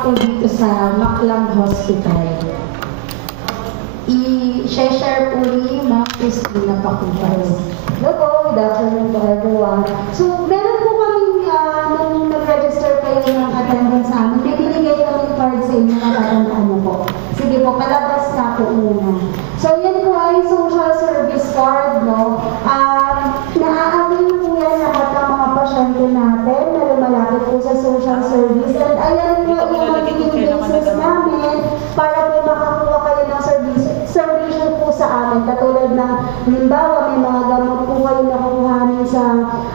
po dito sa Maklang Hospital. I-share po ni Ma'am Christina Pacupas. Hello po, good afternoon to everyone. So, meron po kami nung nag-register kayo ng attendance sa amin, may binigay kami card sa inyo na tatandaan mo po. Sige po, palabas na po muna. So, yan po ay social service card, no? Naaabay po yan lahat ng mga pasyente natin na lumalapit po sa social service. And ayan po yung magiging basis namin para po makakuha kayo ng service po sa amin. Katulad ng, halimbawa, may mga gamot po kayo nakukuhanin sa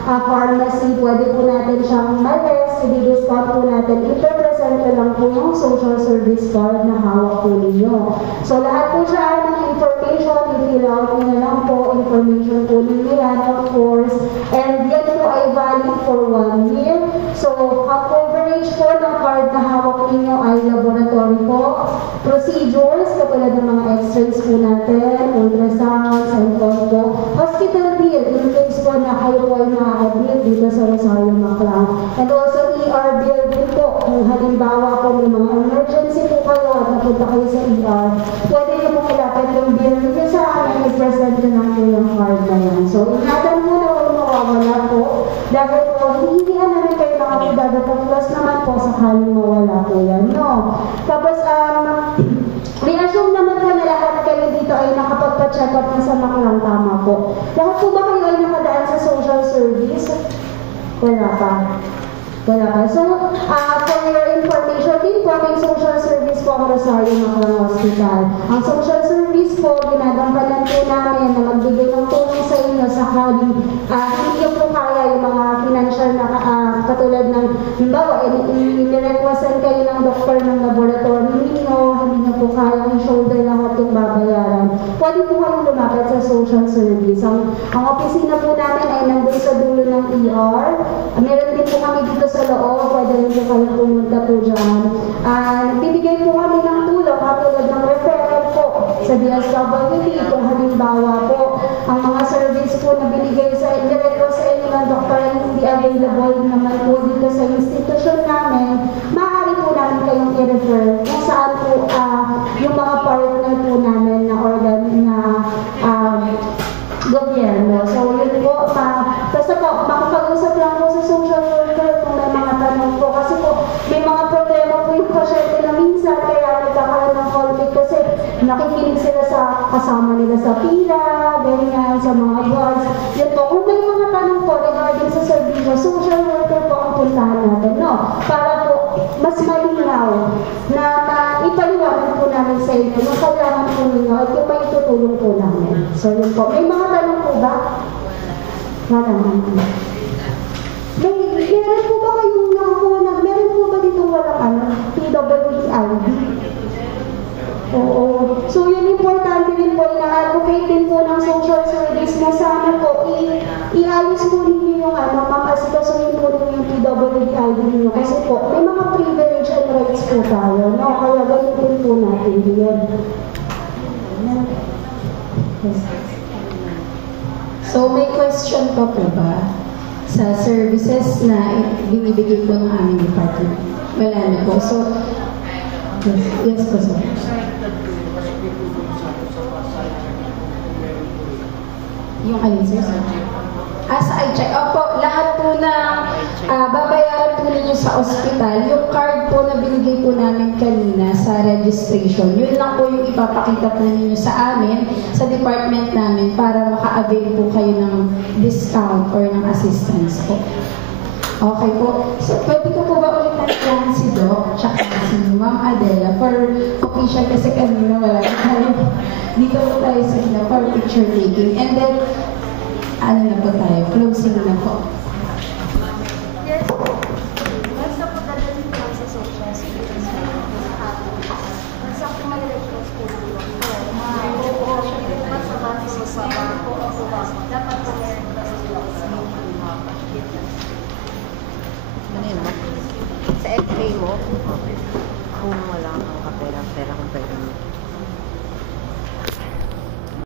pharmacy, pwede po natin siyang ma-less, i-discount po natin. Ipe-present lang po yung social service card na hawak po ninyo. So, lahat po siya ng information, i-fill out nyo na lang po, information po ninyo yan, of course. And yan po ay valid for 1 year. So, ang coverage po ng card na hawak ninyo ay laboratory po, procedures, katulad ng mga x-rays po natin, ultrasounds, and all po. Hospital bill, in case po na kayo po ay na-admit dito sa Rosario Maclang. And also, ER bill din po. Kung halimbawa po may mga emergency po kayo at napunta kayo sa ER, pwede nyo po malapit yung bill nyo sa amin, i-present nyo lang po yung card na yan. So, ingatan mo na kung mawawala po. Dahil po, hinihindihan namin kayo nakakidada po, plus naman po sakaling mawala po yan. No? Tapos, reassume naman po na lahat kayo dito ay nakapagpa-check up na sa Maclang, tama po. Lahat po ba kayo ay nakadaan sa social service? Wala pa. Wala pa. So, for your information din po, may social service po ang Rosario Maclang Hospital. Ang social service po, ginagampanan po namin na magbigay ng tulong sa inyo sa hindi nyo po kaya yung mga financial na katulad ng, halimbawa, inirequestan kayo ng doktor ng laboratory ninyo, hindi nyo po kaya yung shoulder lahat yung babayaran. Pwede po kayong lumapit sa social service. Ang opisina po namin ay nandun sa dulo ng ER. Meron din po kami dito sa loob, pwede rin po kayong pumunta po dyan. Bibigay po kami ng tulong, katulad ng referral po sa DSWD, kung halimbawa po, ang mga service po na binigay sa inyo ng doktor ay hindi available naman po dito sa institusyon namin, maaari po namin kayong i-refer kung saan po yung mga partner po namin na organ na gobyerno. So, yun po, basta po, makapag-usap lang po sa social worker kung may mga tanong po. Kasi po, may mga problema po yung pasyente na minsan, kaya nagkakaroon ng conflict kasi nakikinig sila sa kasama nila sa pila, ganyan, sa mga wards. Yun po, kung may mga tanong po regarding sa service, social worker po ang puntahan natin, no? Para po, mas malinaw na ipaliwanag po namin sa inyo, yung kailangan po ninyo at yung may tutulong po namin. So, yun po. May mga tanong po ba? Wala naman. Meron po ba kayong nakakuha na, meron po ba dito walang PWD-ID? Oo. So, yun importante rin po, ina-advocate din po ng social service na sana po, iayos po ninyo yung mamasikasohin po ninyo yung PWD-ID ninyo. Kasi po, may mga privilege and rights po tayo, no? Kaya gamitin po natin yun. So, may question pa po ba sa services na binibigay po ng aming department? Wala na po. So, yes po, sir. Yung alin, sir? Sa i-check. Opo, lahat po na babayaran po ninyo sa ospital, yung card po na binigay po namin kanina sa registration, yun lang po yung ipapakita po ninyo sa amin, sa department namin, para maka-avail po kayo ng discount or ng assistance po. Okay po. So, pwede ko po ba ulit lang si Doc, tsaka si Ma'am Adela, for official kasi kanina wala tayo. Dito po tayo sa for picture taking. And then, ano na po tayo? Closing na po. Yes. Basta po dadalhin ko sa social service. Basta po mag-request po lang. Oo. Basta base sa dapat po meron ba sa ano yun mo? Sa x-ray mo? Okay. Kung wala kang kapera-pera kung pwede mo.